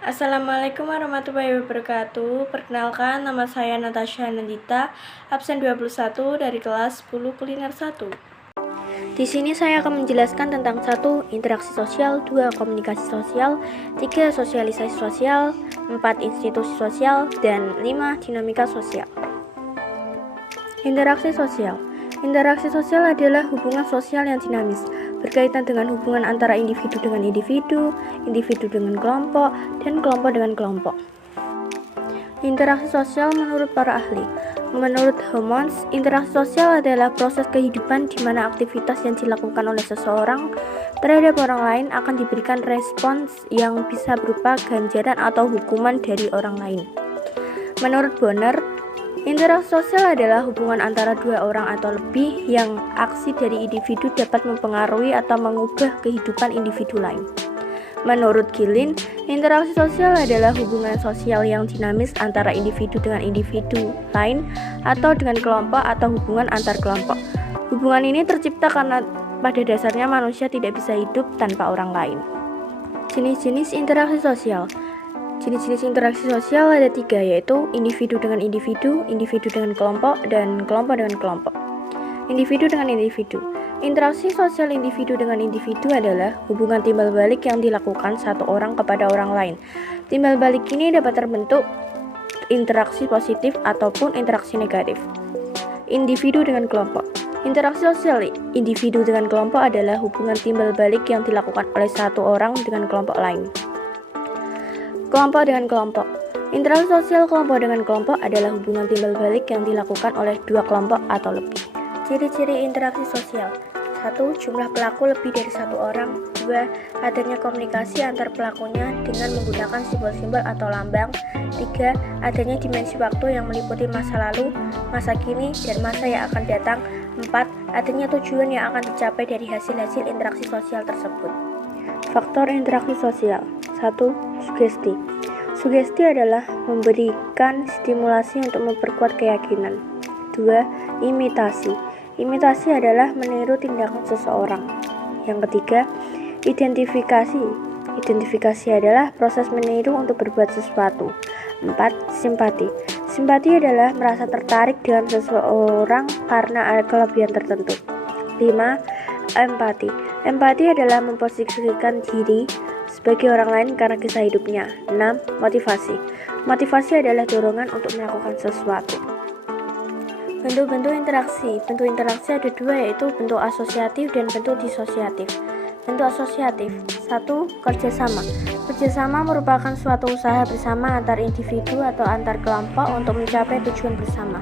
Assalamualaikum warahmatullahi wabarakatuh. Perkenalkan, nama saya Natasha Nandita, absen 21 dari kelas 10 kuliner 1. Di sini saya akan menjelaskan tentang 1. Interaksi sosial, 2. Komunikasi sosial, 3. Sosialisasi sosial, 4. Institusi sosial, dan 5. Dinamika sosial. Interaksi sosial. Interaksi sosial adalah hubungan sosial yang dinamis, berkaitan dengan hubungan antara individu dengan individu, individu dengan kelompok, dan kelompok dengan kelompok. Interaksi sosial menurut para ahli. Menurut Homons, interaksi sosial adalah proses kehidupan di mana aktivitas yang dilakukan oleh seseorang terhadap orang lain akan diberikan respons yang bisa berupa ganjaran atau hukuman dari orang lain. Menurut Bonner, interaksi sosial adalah hubungan antara dua orang atau lebih yang aksi dari individu dapat mempengaruhi atau mengubah kehidupan individu lain. Menurut Gilin, interaksi sosial adalah hubungan sosial yang dinamis antara individu dengan individu lain atau dengan kelompok atau hubungan antar kelompok. Hubungan ini tercipta karena pada dasarnya manusia tidak bisa hidup tanpa orang lain. Jenis-jenis interaksi sosial. Jenis-jenis interaksi sosial ada 3, yaitu individu dengan individu dengan kelompok, dan kelompok dengan kelompok. Individu dengan individu. Interaksi sosial individu dengan individu adalah hubungan timbal balik yang dilakukan satu orang kepada orang lain. Timbal balik ini dapat terbentuk interaksi positif ataupun interaksi negatif. Individu dengan kelompok. Interaksi sosial individu dengan kelompok adalah hubungan timbal balik yang dilakukan oleh satu orang dengan kelompok lain. Kelompok dengan kelompok. Interaksi sosial kelompok dengan kelompok adalah hubungan timbal balik yang dilakukan oleh dua kelompok atau lebih. Ciri-ciri interaksi sosial. 1. Jumlah pelaku lebih dari satu orang. 2. Adanya komunikasi antar pelakunya dengan menggunakan simbol-simbol atau lambang. 3. Adanya dimensi waktu yang meliputi masa lalu, masa kini, dan masa yang akan datang. 4. Adanya tujuan yang akan dicapai dari hasil-hasil interaksi sosial tersebut. Faktor interaksi sosial. 1. Sugesti. Sugesti adalah memberikan stimulasi untuk memperkuat keyakinan. 2. Imitasi. Imitasi adalah meniru tindakan seseorang. Yang ketiga, identifikasi. Identifikasi adalah proses meniru untuk berbuat sesuatu. 4. Simpati. Simpati adalah merasa tertarik dengan seseorang karena ada kelebihan tertentu. 5. Empati. Empati adalah memposisikan diri sebagai orang lain karena kisah hidupnya. 6. Motivasi. Motivasi adalah dorongan untuk melakukan sesuatu. Bentuk-bentuk interaksi. Bentuk interaksi ada 2, yaitu bentuk asosiatif dan bentuk disosiatif. Bentuk asosiatif. 1. Kerjasama. Kerjasama merupakan suatu usaha bersama antar individu atau antar kelompok untuk mencapai tujuan bersama.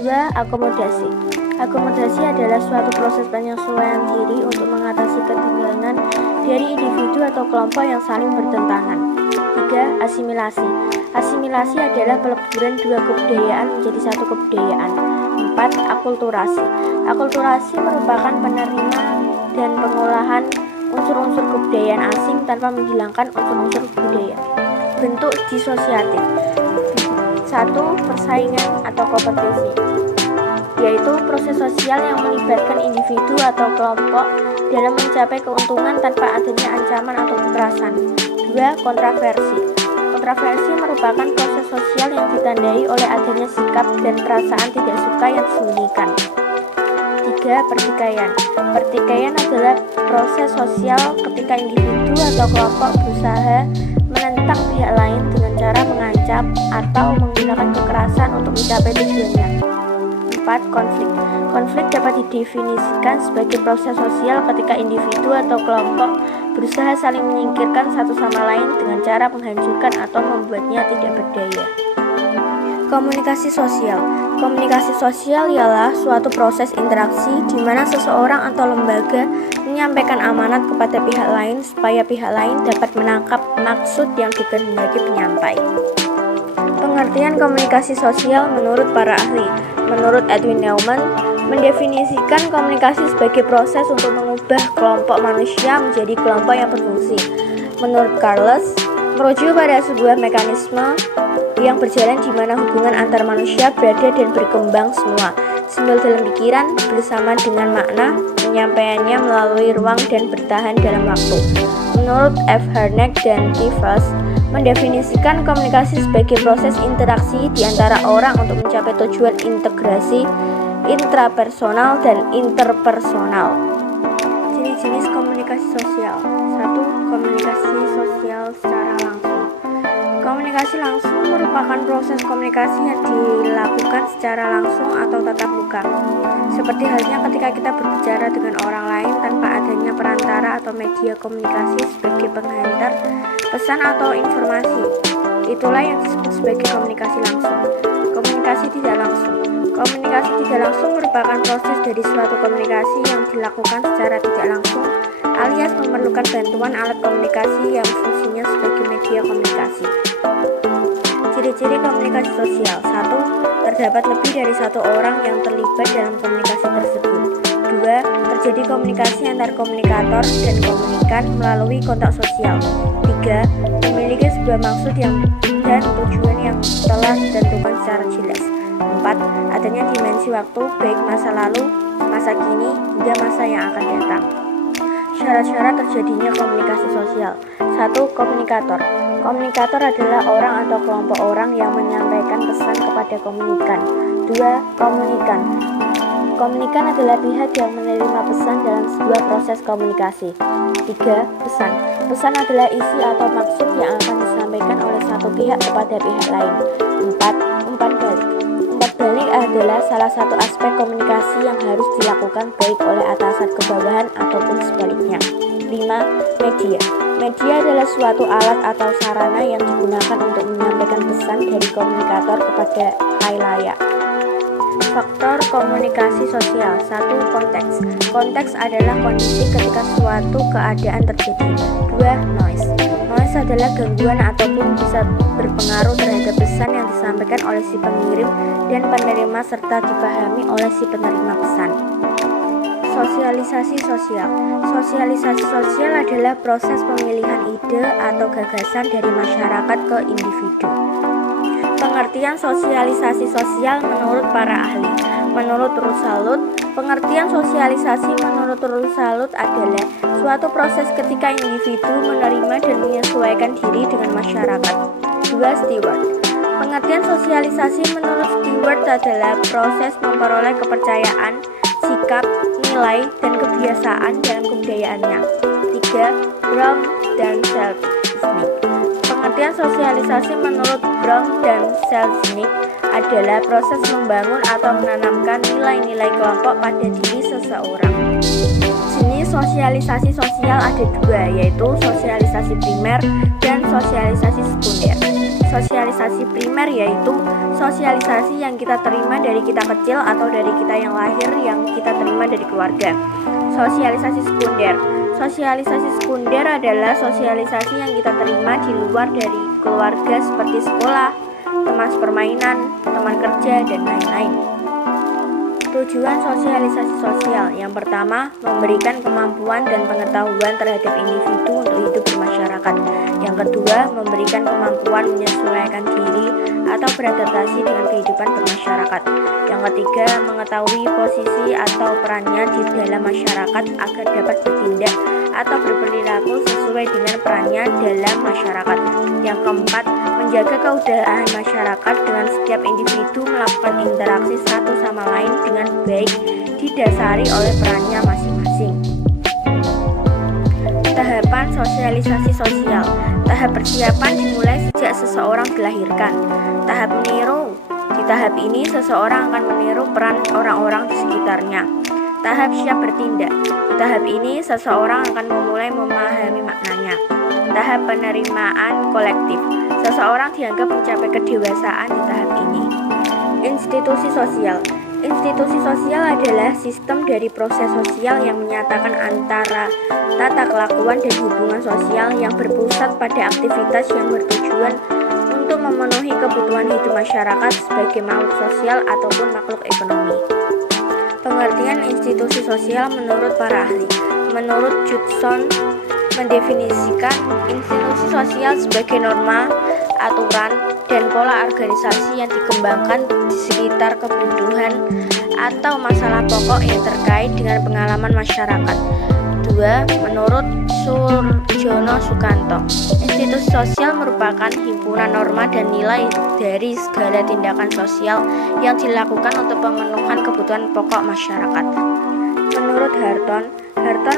2. Akomodasi. Akomodasi adalah suatu proses penyesuaian diri untuk mengatasi ketegangan dari individu atau kelompok yang saling bertentangan. 3. Asimilasi. Asimilasi adalah peleburan dua kebudayaan menjadi satu kebudayaan. 4. Akulturasi. Akulturasi merupakan penerimaan dan pengolahan unsur-unsur kebudayaan asing tanpa menghilangkan unsur-unsur budaya. Bentuk disosiatif. 1. Persaingan atau kompetisi, yaitu proses sosial yang melibatkan individu atau kelompok dalam mencapai keuntungan tanpa adanya ancaman atau kekerasan. 2. Kontroversi. Kontroversi merupakan proses sosial yang ditandai oleh adanya sikap dan perasaan tidak suka yang disembunyikan. 3. Pertikaian. Pertikaian adalah proses sosial ketika individu atau kelompok berusaha menentang pihak lain dengan cara mengancam atau menggunakan kekerasan untuk mencapai tujuannya. 4. Konflik. Konflik dapat didefinisikan sebagai proses sosial ketika individu atau kelompok berusaha saling menyingkirkan satu sama lain dengan cara menghancurkan atau membuatnya tidak berdaya. Komunikasi sosial. Komunikasi sosial ialah suatu proses interaksi di mana seseorang atau lembaga menyampaikan amanat kepada pihak lain supaya pihak lain dapat menangkap maksud yang dikehendaki penyampai. Pengertian komunikasi sosial menurut para ahli. Menurut Edwin Neumann, mendefinisikan komunikasi sebagai proses untuk mengubah kelompok manusia menjadi kelompok yang berfungsi. Menurut Carles, merujuk pada sebuah mekanisme yang berjalan di mana hubungan antar manusia berada dan berkembang semua. Simbol dalam pikiran bersama dengan makna, penyampaiannya melalui ruang dan bertahan dalam waktu. Menurut F. Harnack dan T. Frost, mendefinisikan komunikasi sebagai proses interaksi di antara orang untuk mencapai tujuan integrasi intrapersonal dan interpersonal. Jenis-jenis komunikasi sosial. 1. Komunikasi sosial secara langsung. Komunikasi langsung merupakan proses komunikasi yang dilakukan secara langsung atau tatap muka. Seperti halnya ketika kita berbicara dengan orang lain tanpa adanya perantara atau media komunikasi sebagai penghantar pesan atau informasi. Itulah yang disebut sebagai komunikasi langsung. Komunikasi tidak langsung. Komunikasi tidak langsung merupakan proses dari suatu komunikasi yang dilakukan secara tidak langsung alias memerlukan bantuan alat komunikasi yang fungsinya sebagai media komunikasi. Ciri-ciri komunikasi sosial. 1. Terdapat lebih dari satu orang yang terlibat dalam komunikasi tersebut. 2. Terjadi komunikasi antar komunikator dan komunikan melalui kontak sosial. 3. Memiliki sebuah maksud dan tujuan yang telah ditentukan secara jelas. 4. Adanya dimensi waktu baik masa lalu, masa kini, hingga masa yang akan datang. Syarat-syarat terjadinya komunikasi sosial. 1. Komunikator. Komunikator adalah orang atau kelompok orang yang menyampaikan pesan kepada komunikan. 2. Komunikan. Komunikan adalah pihak yang menerima pesan dalam sebuah proses komunikasi. 3. Pesan. Pesan adalah isi atau maksud yang akan disampaikan oleh satu pihak kepada pihak lain. 4. Umpan balik. Umpan balik adalah salah satu aspek komunikasi yang harus dilakukan baik oleh atasan ke bawahan ataupun sebaliknya. 5. Media. Media adalah suatu alat atau sarana yang digunakan untuk menyampaikan pesan dari komunikator kepada khalayak. Faktor komunikasi sosial. 1. Konteks. Konteks adalah kondisi ketika suatu keadaan terjadi. 2. Noise. Noise adalah gangguan ataupun bisa berpengaruh terhadap pesan yang disampaikan oleh si pengirim dan penerima serta dipahami oleh si penerima pesan. Sosialisasi sosial. Sosialisasi sosial adalah proses pemilihan ide atau gagasan dari masyarakat ke individu. Pengertian sosialisasi sosial menurut para ahli. Menurut Rusalut, pengertian sosialisasi menurut Rusalut adalah suatu proses ketika individu menerima dan menyesuaikan diri dengan masyarakat. 2. Steward. Pengertian sosialisasi menurut Stewart adalah proses memperoleh kepercayaan, sikap, nilai, dan kebiasaan dalam kebudayaannya. 3. Brown dan Selznick. Pengertian sosialisasi menurut Brown dan Selznick adalah proses membangun atau menanamkan nilai-nilai kelompok pada diri seseorang. Jenis sosialisasi sosial ada dua, yaitu sosialisasi primer dan sosialisasi sekunder. Sosialisasi primer yaitu sosialisasi yang kita terima dari kita kecil atau dari kita yang lahir yang kita terima dari keluarga. Sosialisasi sekunder. Sosialisasi sekunder adalah sosialisasi yang kita terima di luar dari keluarga seperti sekolah, teman sepermainan, teman kerja, dan lain-lain. Tujuan sosialisasi sosial. Yang pertama, memberikan kemampuan dan pengetahuan terhadap individu untuk hidup bermasyarakat. Yang kedua, memberikan kemampuan menyesuaikan diri atau beradaptasi dengan kehidupan bermasyarakat. Yang ketiga, mengetahui posisi atau perannya di dalam masyarakat agar dapat bertindak atau berperilaku sesuai dengan perannya dalam masyarakat. Yang keempat, menjaga keudahan masyarakat dengan setiap individu melakukan interaksi satu sama lain dengan baik didasari oleh perannya masing-masing. Tahapan sosialisasi sosial. Tahap persiapan dimulai sejak seseorang dilahirkan. Tahap meniru. Di tahap ini seseorang akan meniru peran orang-orang di sekitarnya. Tahap siap bertindak. Di tahap ini seseorang akan memulai memahami maknanya. Tahap penerimaan kolektif. Seseorang dianggap mencapai kedewasaan di tahap ini. Institusi sosial. Institusi sosial adalah sistem dari proses sosial yang menyatakan antara tata kelakuan dan hubungan sosial yang berpusat pada aktivitas yang bertujuan untuk memenuhi kebutuhan hidup masyarakat sebagai makhluk sosial ataupun makhluk ekonomi. Pengertian institusi sosial menurut para ahli. Menurut Judson, mendefinisikan institusi sosial sebagai norma, aturan, dan pola organisasi yang dikembangkan di sekitar kebutuhan atau masalah pokok yang terkait dengan pengalaman masyarakat. kedua, menurut Surjono Sukanto, institusi sosial merupakan himpunan norma dan nilai dari segala tindakan sosial yang dilakukan untuk pemenuhan kebutuhan pokok masyarakat. Menurut Harton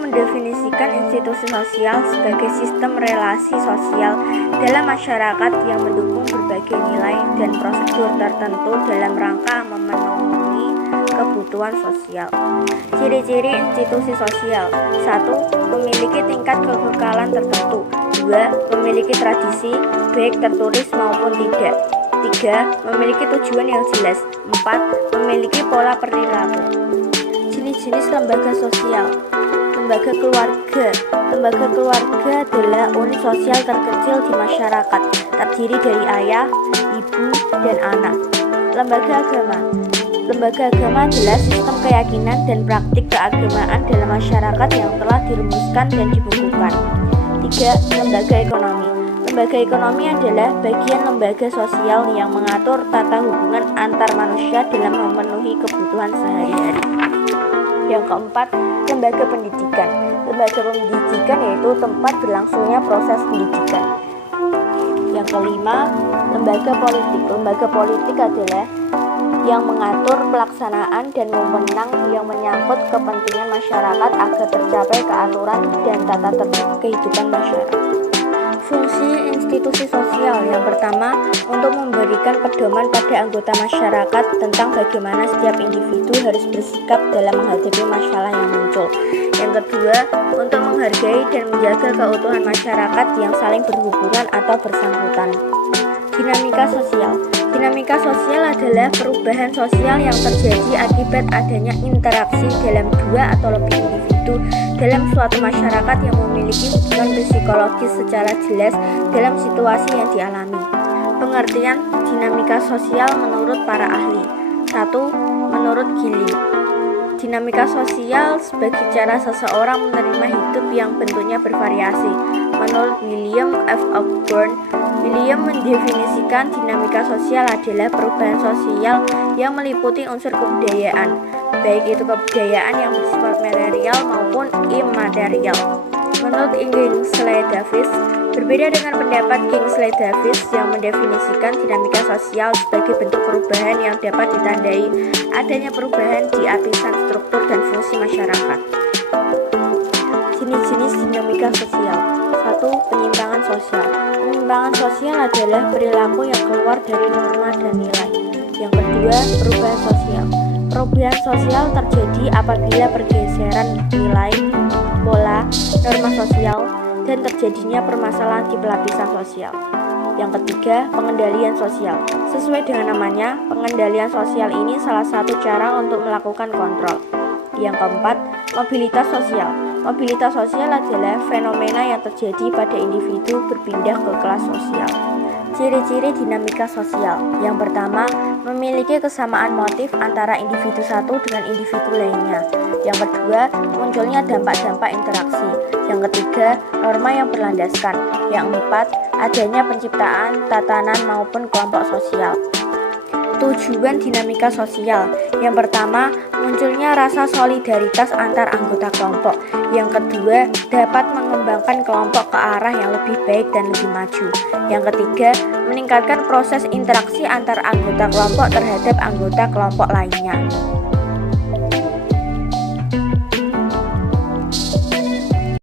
mendefinisikan institusi sosial sebagai sistem relasi sosial dalam masyarakat yang mendukung berbagai nilai dan prosedur tertentu dalam rangka memenuhi kebutuhan sosial. Ciri-ciri institusi sosial: 1. Memiliki tingkat kekekalan tertentu. 2. Memiliki tradisi, baik tertulis maupun tidak. 3. Memiliki tujuan yang jelas. 4. Memiliki pola perilaku. Jenis-jenis lembaga sosial. Lembaga keluarga. Lembaga keluarga adalah unit sosial terkecil di masyarakat, terdiri dari ayah, ibu, dan anak. Lembaga agama. Lembaga agama adalah sistem keyakinan dan praktik keagamaan dalam masyarakat yang telah dirumuskan dan dibukukan. 3. Lembaga ekonomi. Lembaga ekonomi adalah bagian lembaga sosial yang mengatur tata hubungan antar manusia dalam memenuhi kebutuhan sehari-hari. Yang keempat, lembaga pendidikan. Lembaga pendidikan yaitu tempat berlangsungnya proses pendidikan. Yang kelima, lembaga politik. Lembaga politik adalah yang mengatur pelaksanaan dan wewenang yang menyangkut kepentingan masyarakat agar tercapai keaturan dan tata tertib kehidupan masyarakat. Fungsi institusi sosial yang pertama, untuk memberikan pedoman pada anggota masyarakat tentang bagaimana setiap individu harus bersikap dalam menghadapi masalah yang muncul. Yang kedua, untuk menghargai dan menjaga keutuhan masyarakat yang saling berhubungan atau bersangkutan. Dinamika sosial. Dinamika sosial adalah perubahan sosial yang terjadi akibat adanya interaksi dalam dua atau lebih individu dalam suatu masyarakat yang memiliki hubungan psikologis secara jelas dalam situasi yang dialami. Pengertian dinamika sosial menurut para ahli. 1. Menurut Gili, dinamika sosial sebagai cara seseorang menerima hidup yang bentuknya bervariasi. Menurut William F. Osborne, William mendefinisikan dinamika sosial adalah perubahan sosial yang meliputi unsur kebudayaan, baik itu kebudayaan yang bersifat material maupun imaterial. Menurut Kingsley Davis, berbeda dengan pendapat Kingsley Davis yang mendefinisikan dinamika sosial sebagai bentuk perubahan yang dapat ditandai adanya perubahan di lapisan struktur dan fungsi masyarakat. Jenis-jenis dinamika sosial. 1. Penyimpangan sosial. Penyimpangan sosial adalah perilaku yang keluar dari norma dan nilai. Yang kedua, perubahan sosial. Perubahan sosial terjadi apabila pergeseran nilai, pola, norma sosial, dan terjadinya permasalahan di pelapisan sosial. Yang ketiga, pengendalian sosial. Sesuai dengan namanya, pengendalian sosial ini salah satu cara untuk melakukan kontrol. Yang keempat, mobilitas sosial. Mobilitas sosial adalah fenomena yang terjadi pada individu berpindah ke kelas sosial. Ciri-ciri dinamika sosial. Yang pertama, memiliki kesamaan motif antara individu satu dengan individu lainnya. Yang kedua, munculnya dampak-dampak interaksi. Yang ketiga, norma yang berlandaskan. Yang empat, adanya penciptaan, tatanan maupun kelompok sosial. Tujuan dinamika sosial. Yang pertama, munculnya rasa solidaritas antar anggota kelompok. Yang kedua, dapat mengembangkan kelompok ke arah yang lebih baik dan lebih maju. Yang ketiga, meningkatkan proses interaksi antar anggota kelompok terhadap anggota kelompok lainnya.